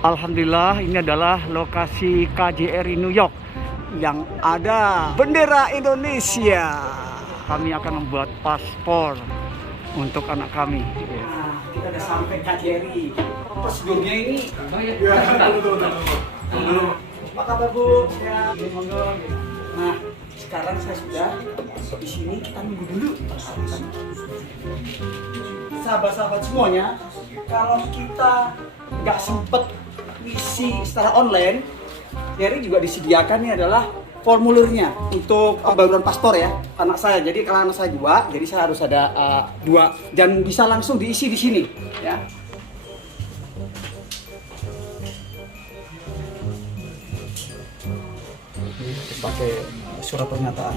Alhamdulillah, ini adalah lokasi KJRI New York yang ada bendera Indonesia. Kami akan membuat paspor untuk anak kami. Nah, kita udah sampai KJRI. Prosedurnya ini tunggu. Apa kabar Bu? Ya, monggo. Nah, sekarang saya sudah di sini, kita nunggu dulu. Sahabat-sahabat semuanya, kalau kita nggak sempet isi secara online, jadi juga disediakan ini adalah formulirnya untuk pembaruan paspor ya anak saya. Jadi kalau anak saya 2, jadi saya harus ada 2 dan bisa langsung diisi di sini ya. Pakai surat pernyataan.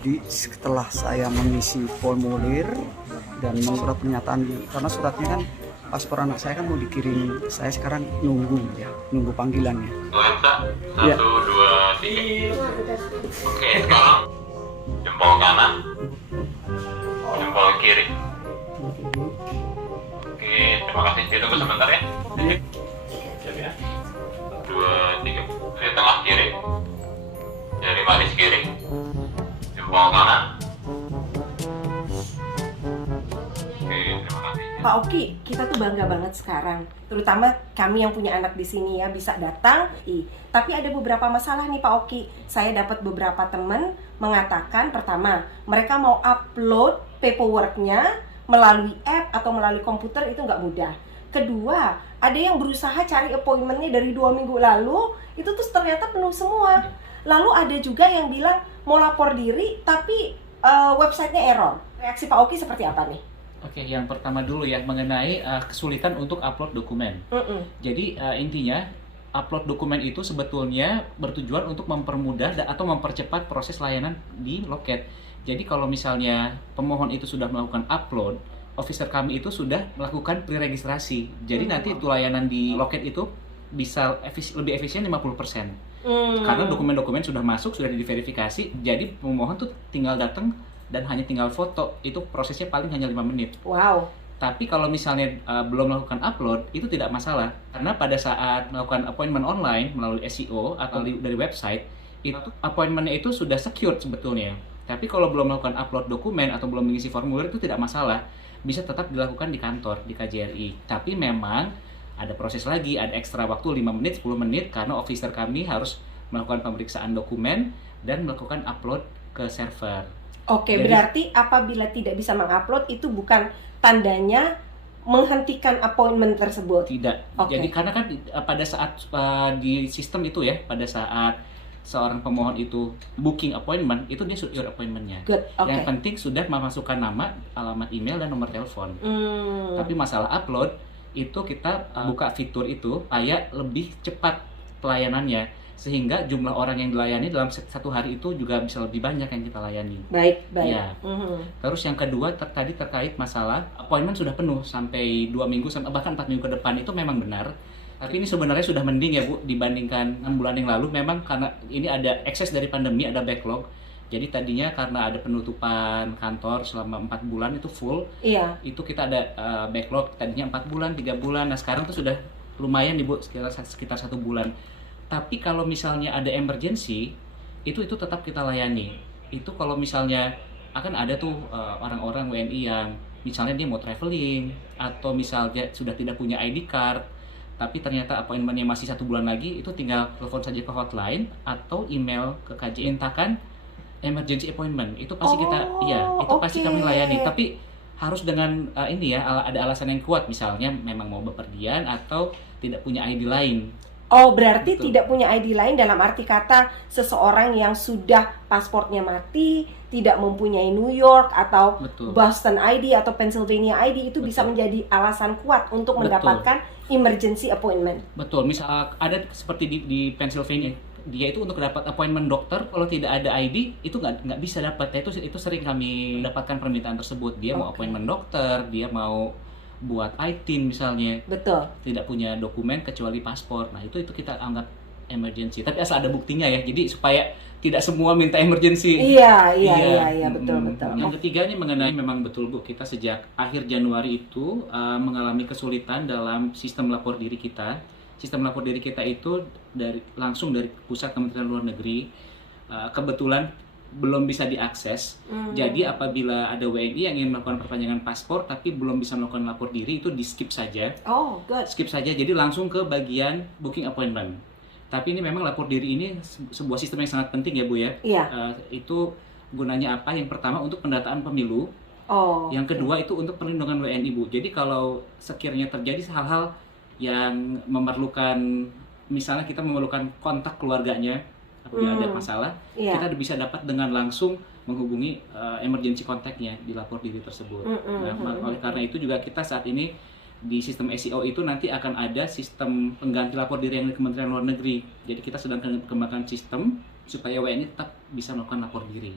Jadi setelah saya mengisi formulir dan surat pernyataan, karena suratnya kan paspor anak saya kan mau dikirim, saya sekarang nunggu panggilannya. Satu, dua, tiga. Oke, sekarang jempol kanan, jempol kiri. Oke, terima kasih. Ditunggu sebentar ya. Siap ya. 2, 3. Di tengah kiri, jari manis kiri, jempol kanan. Pak Oki, kita tuh bangga banget sekarang, terutama kami yang punya anak di sini ya bisa datang. Tapi ada beberapa masalah nih Pak Oki. Saya dapat beberapa teman mengatakan, pertama, mereka mau upload paperworknya melalui app atau melalui komputer itu nggak mudah. Kedua, ada yang berusaha cari appointmentnya dari 2 minggu lalu, itu tuh ternyata penuh semua. Lalu ada juga yang bilang mau lapor diri, tapi websitenya error. Reaksi Pak Oki seperti apa nih? Oke, yang pertama dulu ya mengenai kesulitan untuk upload dokumen. Jadi intinya upload dokumen itu sebetulnya bertujuan untuk mempermudah atau mempercepat proses layanan di loket. Jadi kalau misalnya pemohon itu sudah melakukan upload, officer kami itu sudah melakukan pre-registrasi. Jadi nanti itu layanan di loket itu bisa lebih efisien 50%. Karena dokumen-dokumen sudah masuk, sudah diverifikasi, jadi pemohon tuh tinggal datang dan hanya tinggal foto, itu prosesnya paling hanya 5 menit. Wow. Tapi kalau misalnya belum melakukan upload, itu tidak masalah. Karena pada saat melakukan appointment online melalui SEO atau dari website, itu appointment-nya itu sudah secure sebetulnya. Tapi kalau belum melakukan upload dokumen atau belum mengisi formulir, itu tidak masalah. Bisa tetap dilakukan di kantor, di KJRI. Tapi memang ada proses lagi, ada ekstra waktu 5 menit, 10 menit, karena officer kami harus melakukan pemeriksaan dokumen dan melakukan upload ke server. Oke, Jadi, berarti apabila tidak bisa mengupload itu bukan tandanya menghentikan appointment tersebut. Tidak. Oke. Jadi karena kan pada saat di sistem itu ya, pada saat seorang pemohon itu booking appointment, itu dia secure appointment-nya. Good. Oke. Yang penting sudah memasukkan nama, alamat email, dan nomor telepon. Tapi masalah upload, itu kita buka fitur itu supaya lebih cepat pelayanannya. Sehingga jumlah orang yang dilayani dalam satu hari itu juga bisa lebih banyak yang kita layani. Baik. Ya. Terus yang kedua tadi terkait masalah appointment sudah penuh sampai 2 minggu bahkan 4 minggu ke depan, itu memang benar. Tapi ini sebenarnya sudah mending ya Bu dibandingkan 6 bulan yang lalu. Memang karena ini ada ekses dari pandemi, ada backlog. Jadi tadinya karena ada penutupan kantor selama 4 bulan itu full. Iya. Itu kita ada backlog tadinya 4 bulan, 3 bulan. Nah sekarang tuh sudah lumayan nih Bu, sekitar 1 bulan. Tapi kalau misalnya ada emergency, itu tetap kita layani. Itu kalau misalnya akan ada tuh orang-orang WNI yang misalnya dia mau traveling atau misalnya sudah tidak punya ID card, tapi ternyata appointment-nya masih 1 bulan lagi, itu tinggal telepon saja ke hotline atau email ke KJRI, intakan emergency appointment. Itu pasti pasti kami layani. Tapi harus dengan ini ya, ada alasan yang kuat, misalnya memang mau bepergian atau tidak punya ID lain. Oh, berarti Betul. tidak punya ID lain dalam arti kata seseorang yang sudah pasportnya mati, tidak mempunyai New York atau Betul. Boston ID atau Pennsylvania ID, itu bisa menjadi alasan kuat untuk Betul. mendapatkan emergency appointment. Betul, misal ada seperti di Pennsylvania, dia itu untuk dapat appointment dokter, kalau tidak ada ID itu nggak bisa dapat. Itu sering kami dapatkan permintaan tersebut. Dia mau appointment dokter, dia mau buat ITIN misalnya, Betul. tidak punya dokumen kecuali paspor. Nah itu kita anggap emergency. Tapi asal ada buktinya ya. Jadi supaya tidak semua minta emergency. Iya, betul. Yang ketiga ini mengenai memang betul Bu, kita sejak akhir Januari itu mengalami kesulitan dalam sistem lapor diri kita. Sistem lapor diri kita itu langsung dari pusat Kementerian Luar Negeri. Kebetulan belum bisa diakses. Jadi apabila ada WNI yang ingin melakukan perpanjangan paspor tapi belum bisa melakukan lapor diri, itu di skip saja. Oh, good. Skip saja, jadi langsung ke bagian booking appointment. Tapi ini memang lapor diri ini sebuah sistem yang sangat penting ya Bu ya. Iya. Itu gunanya apa? Yang pertama untuk pendataan pemilu. Oh. Yang kedua itu untuk perlindungan WNI Bu. Jadi kalau sekiranya terjadi hal-hal yang memerlukan, misalnya kita memerlukan kontak keluarganya apabila ada masalah, kita bisa dapat dengan langsung menghubungi emergency kontaknya di lapor diri tersebut. Oleh karena itu juga kita saat ini di sistem SEO itu nanti akan ada sistem pengganti lapor diri yang dari Kementerian Luar Negeri. Jadi kita sedang kembangkan sistem supaya WNI tetap bisa melakukan lapor diri.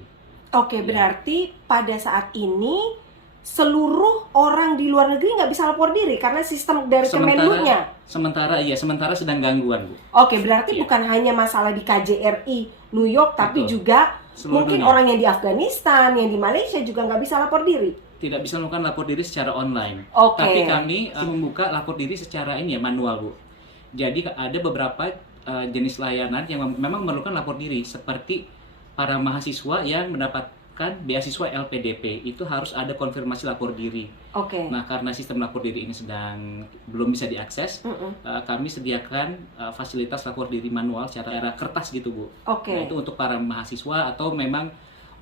Oke, berarti pada saat ini seluruh orang di luar negeri nggak bisa lapor diri karena sistem dari Kemenlunya. Sementara sedang gangguan Bu. Oke, berarti bukan hanya masalah di KJRI New York, tapi juga seluruh mungkin dunia. orang yang di Afghanistan, yang di Malaysia juga nggak bisa lapor diri. Tidak bisa melakukan lapor diri secara online. Oke. Tapi kami membuka lapor diri secara manual Bu. Jadi ada beberapa jenis layanan yang memang memerlukan lapor diri, seperti para mahasiswa yang mendapatkan beasiswa LPDP itu harus ada konfirmasi lapor diri. Oke. Nah, karena sistem lapor diri ini belum bisa diakses, kami sediakan fasilitas lapor diri manual secara kertas gitu Bu. Oke. Nah, itu untuk para mahasiswa atau memang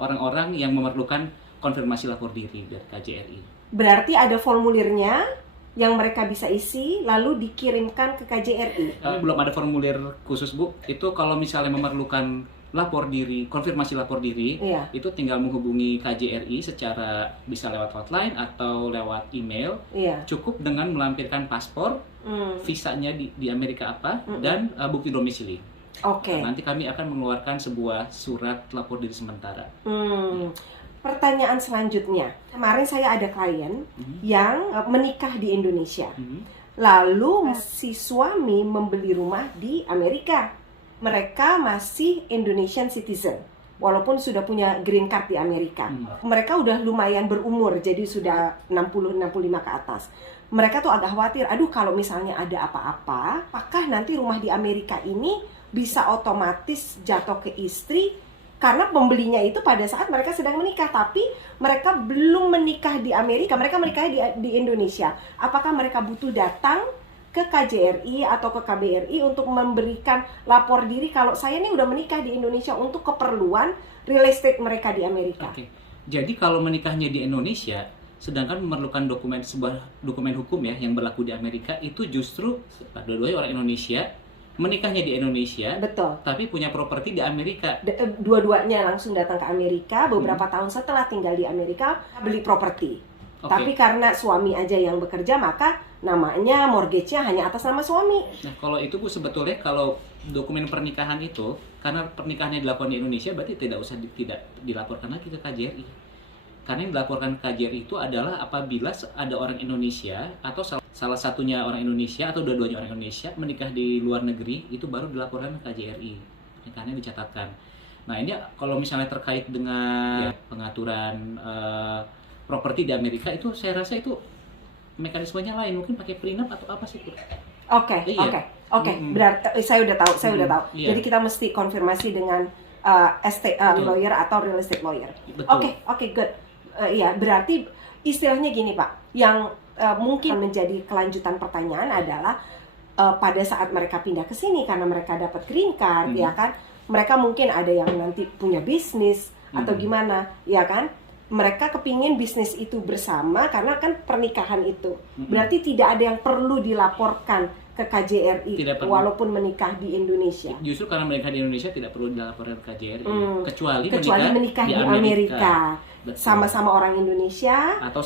orang-orang yang memerlukan konfirmasi lapor diri dari KJRI. Berarti ada formulirnya yang mereka bisa isi lalu dikirimkan ke KJRI. Belum ada formulir khusus Bu. Itu kalau misalnya memerlukan lapor diri, konfirmasi lapor diri, itu tinggal menghubungi KJRI secara bisa lewat hotline atau lewat email. Cukup dengan melampirkan paspor, visanya di Amerika apa, dan bukti domisili. Oke. Nanti kami akan mengeluarkan sebuah surat lapor diri sementara. Pertanyaan selanjutnya, kemarin saya ada klien yang menikah di Indonesia, lalu si suami membeli rumah di Amerika. Mereka masih Indonesian citizen, walaupun sudah punya green card di Amerika. Mereka udah lumayan berumur, jadi sudah 60-65 ke atas. Mereka tuh agak khawatir, aduh kalau misalnya ada apa-apa, apakah nanti rumah di Amerika ini bisa otomatis jatuh ke istri? Karena pembelinya itu pada saat mereka sedang menikah, tapi mereka belum menikah di Amerika, mereka menikah di Indonesia. Apakah mereka butuh datang ke KJRI atau ke KBRI untuk memberikan lapor diri kalau saya ini udah menikah di Indonesia untuk keperluan real estate mereka di Amerika? Oke. Jadi kalau menikahnya di Indonesia, sedangkan memerlukan sebuah dokumen hukum ya yang berlaku di Amerika, itu justru dua-duanya orang Indonesia, menikahnya di Indonesia, betul, tapi punya properti di Amerika. Dua-duanya langsung datang ke Amerika, beberapa tahun setelah tinggal di Amerika, beli properti. Tapi karena suami aja yang bekerja, maka namanya mortgage-nya hanya atas nama suami. Nah, kalau itu Bu, sebetulnya kalau dokumen pernikahan itu, karena pernikahannya dilakukan di Indonesia, berarti tidak usah tidak dilaporkan lagi ke KJRI. Karena yang dilaporkan ke KJRI itu adalah apabila ada orang Indonesia atau salah satunya orang Indonesia atau dua-duanya orang Indonesia menikah di luar negeri, itu baru dilaporkan ke KJRI. Pernikahannya dicatatkan. Nah, ini kalau misalnya terkait dengan pengaturan properti di Amerika, itu saya rasa itu mekanismenya lain, mungkin pakai prenup atau apa sih? Oke. Berarti saya udah tahu. Iya. Jadi kita mesti konfirmasi dengan lawyer atau real estate lawyer. Oke, good. Iya, berarti istilahnya gini Pak, yang mungkin menjadi kelanjutan pertanyaan adalah pada saat mereka pindah ke sini karena mereka dapat green card, ya kan? Mereka mungkin ada yang nanti punya bisnis atau gimana, ya kan? Mereka kepingin bisnis itu bersama karena kan pernikahan itu. Berarti tidak ada yang perlu dilaporkan ke KJRI walaupun menikah di Indonesia. Justru karena menikah di Indonesia tidak perlu dilaporkan ke KJRI, kecuali menikah di Amerika. Sama-sama orang Indonesia atau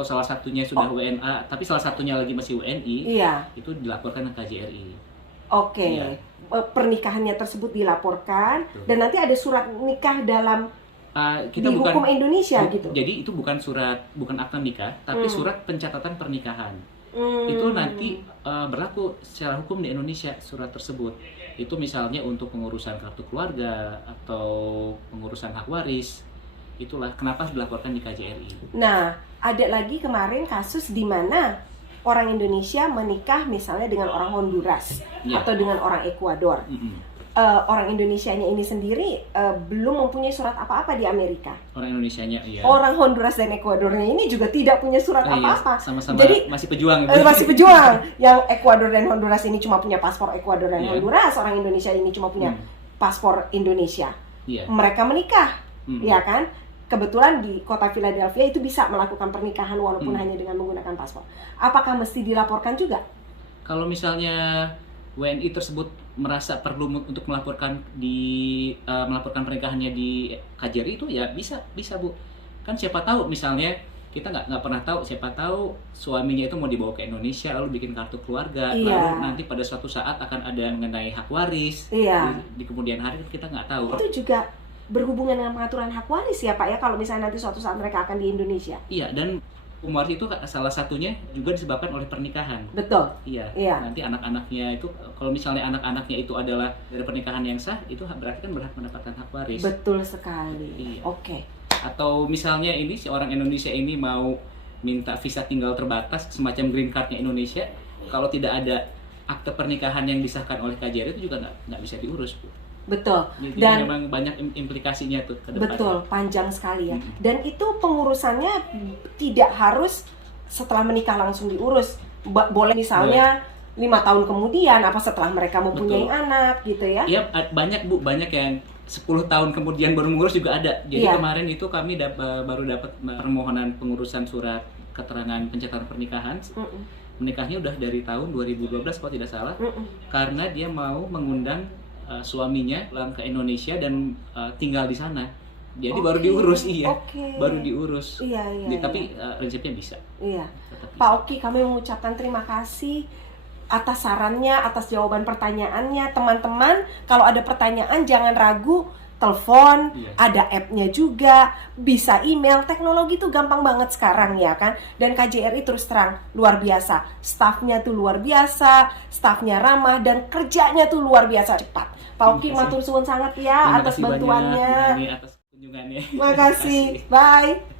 salah satunya sudah WNA, tapi salah satunya lagi masih WNI. Itu dilaporkan ke KJRI. Oke. Pernikahannya tersebut dilaporkan dan nanti ada surat nikah dalam kita di hukum Indonesia gitu. Jadi itu bukan akta nikah, tapi surat pencatatan pernikahan. itu nanti berlaku secara hukum di Indonesia surat tersebut. Itu misalnya untuk pengurusan kartu keluarga atau pengurusan hak waris. Itulah kenapa dilaporkan di KJRI. Nah, ada lagi kemarin kasus di mana orang Indonesia menikah misalnya dengan orang Honduras Iya. atau dengan orang Ekuador. Orang Indonesianya ini sendiri belum mempunyai surat apa-apa di Amerika. Orang Indonesianya, iya. Orang Honduras dan Ekuadornya ini juga tidak punya surat Iya, apa-apa. sama-sama Jadi masih pejuang. masih pejuang. Yang Ekuador dan Honduras ini cuma punya paspor Ekuador dan Iya. Honduras. Orang Indonesia ini cuma punya paspor Indonesia. Iya. Mereka menikah, Mm. ya kan? Kebetulan di kota Philadelphia itu bisa melakukan pernikahan walaupun hanya dengan menggunakan paspor. Apakah mesti dilaporkan juga? Kalau misalnya WNI tersebut merasa perlu untuk melaporkan melaporkan pernikahannya di KJRI itu ya bisa Bu. Kan siapa tahu misalnya kita nggak pernah tahu, siapa tahu suaminya itu mau dibawa ke Indonesia lalu bikin kartu keluarga, Iya. lalu nanti pada suatu saat akan ada mengenai hak waris. Iya. Di kemudian hari kan kita nggak tahu. Itu juga berhubungan dengan pengaturan hak waris ya Pak ya, kalau misalnya nanti suatu saat mereka akan di Indonesia. Iya, dan hukum waris itu salah satunya juga disebabkan oleh pernikahan. Betul. Iya. Iya. Nanti anak-anaknya itu kalau misalnya anak-anaknya itu adalah dari pernikahan yang sah, itu berarti kan berhak mendapatkan hak waris. Betul sekali. Iya. Oke. Atau misalnya ini si orang Indonesia ini mau minta visa tinggal terbatas semacam green card-nya Indonesia, kalau tidak ada akte pernikahan yang disahkan oleh KJRI itu juga nggak bisa diurus, Bu. Betul. Jadi Dan memang banyak implikasinya tuh ke depan. betul, panjang sekali ya. Dan itu pengurusannya tidak harus setelah menikah langsung diurus. Boleh misalnya 5 tahun kemudian, apa setelah mereka mempunyai Betul. anak gitu ya. Iya, banyak Bu, banyak yang 10 tahun kemudian baru mengurus juga ada. Jadi Iya. kemarin itu kami baru dapat permohonan pengurusan surat keterangan pencatatan pernikahan. Mm-mm. Menikahnya udah dari tahun 2012 kalau tidak salah. Mm-mm. Karena dia mau mengundang suaminya pulang ke Indonesia dan tinggal di sana. Jadi baru Oke, diurus, iya. oke. Baru diurus. Iya, iya. Tapi prinsipnya bisa. Iya. Tetap bisa. Pak Oki, kami mengucapkan terima kasih atas sarannya, atas jawaban pertanyaannya. Teman-teman, kalau ada pertanyaan jangan ragu, telepon, Iya. ada app-nya juga, bisa email. Teknologi tuh gampang banget sekarang ya kan. Dan KJRI terus terang luar biasa. Stafnya tuh luar biasa, stafnya ramah dan kerjanya tuh luar biasa cepat. Pak Oki, Terima kasih. matur suwun sangat ya Terima atas kasih banyak, bantuannya. Nani, atas kunjungannya. Makasih. Bye.